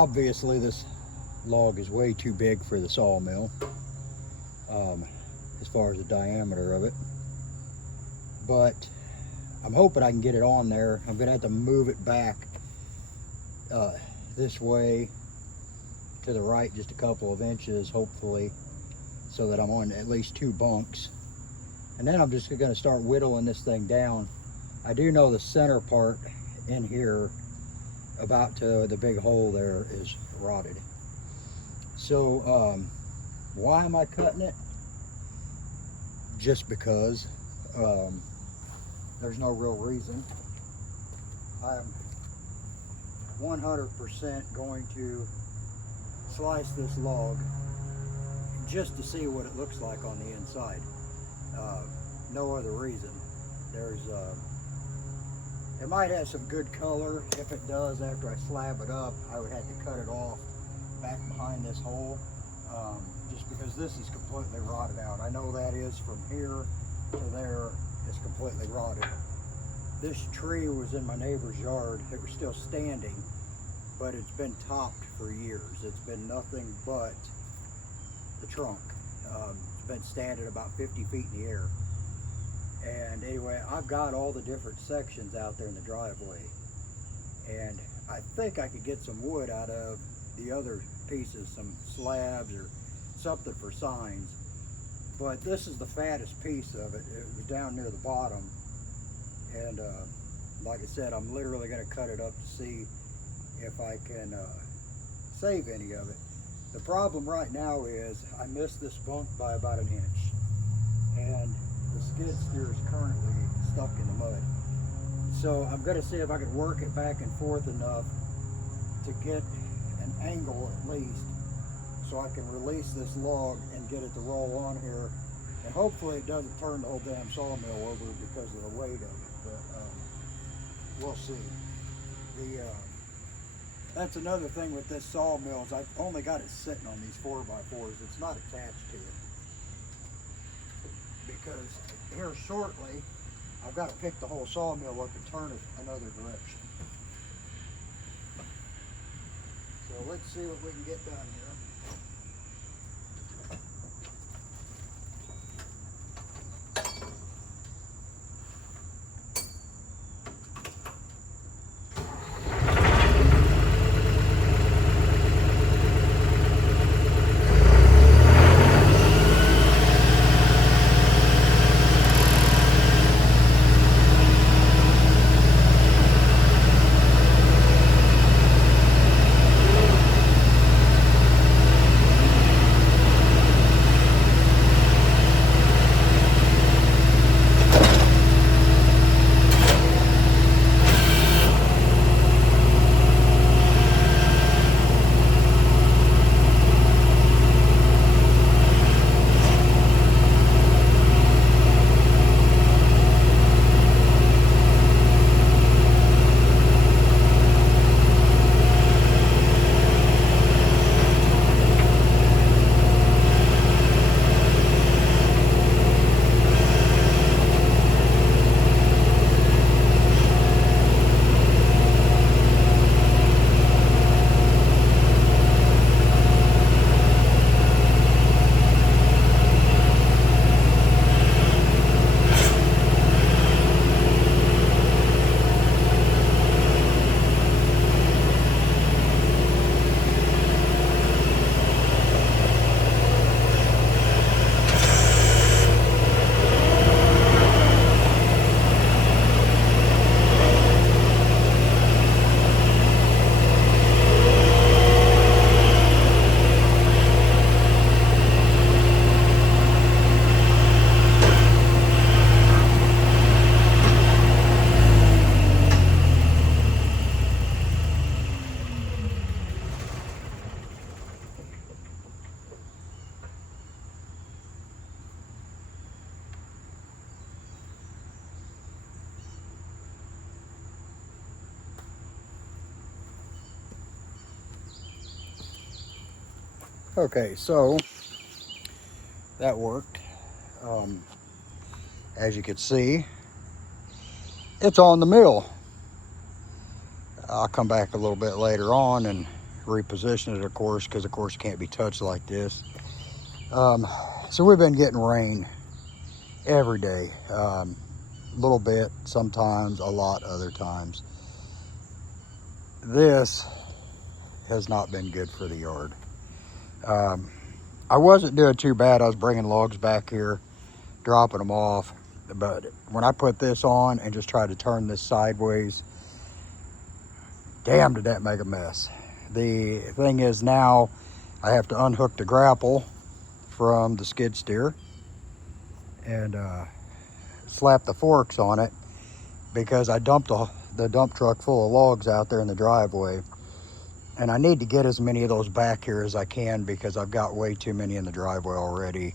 obviously this log is way too big for the sawmill, as far as the diameter of it, but I'm hoping I can get it on there. I'm gonna have to move it back this way to the right just a couple of inches, hopefully, so that I'm on at least 2 bunks. And then I'm just gonna start whittling this thing down. I do know the center part in here, about to the big hole there, is rotted. So why am I cutting it? Just because. There's no real reason. I'm 100% going to slice this log just to see what it looks like on the inside. No other reason. It might have some good color. If it does, after I slab it up, I would have to cut it off back behind this hole, just because this is completely rotted out. I know that is from here to there is completely rotted. This tree was in my neighbor's yard. It was still standing, but it's been topped for years. It's been nothing but the trunk. It's been standing about 50 feet in the air. And anyway, I've got all the different sections out there in the driveway, and I think I could get some wood out of the other pieces, some slabs or something for signs. But this is the fattest piece of it. It was down near the bottom, and like I said, I'm literally going to cut it up to see if I can save any of it. The problem right now is I missed this bunk by about 1 inch, and the skid steer is currently stuck in the mud. So I'm going to see if I can work it back and forth enough to get an angle at least, so I can release this log and get it to roll on here, and hopefully it doesn't turn the whole damn sawmill over because of the weight of it, but we'll see. That's another thing with this sawmill, is I've only got it sitting on these 4x4s. It's not attached to it, because here shortly I've got to pick the whole sawmill up and turn it another direction. So let's see what we can get done here. Okay, so that worked. As you can see, it's on the mill. I'll come back a little bit later on and reposition it, of course, because of course it can't be touched like this. So we've been getting rain every day, a little bit sometimes, a lot other times. This has not been good for the yard. I wasn't doing too bad. I was bringing logs back here, dropping them off, but when I put this on and just tried to turn this sideways, damn, did that make a mess. The thing is, now I have to unhook the grapple from the skid steer and slap the forks on it, because I dumped the dump truck full of logs out there in the driveway, and I need to get as many of those back here as I can, because I've got way too many in the driveway already.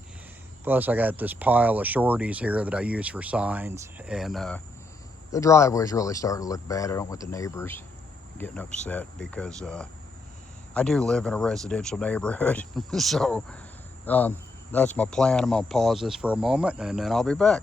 Plus I got this pile of shorties here that I use for signs, and the driveway's really starting to look bad. I don't want the neighbors getting upset, because I do live in a residential neighborhood. So that's my plan. I'm gonna pause this for a moment and then I'll be back.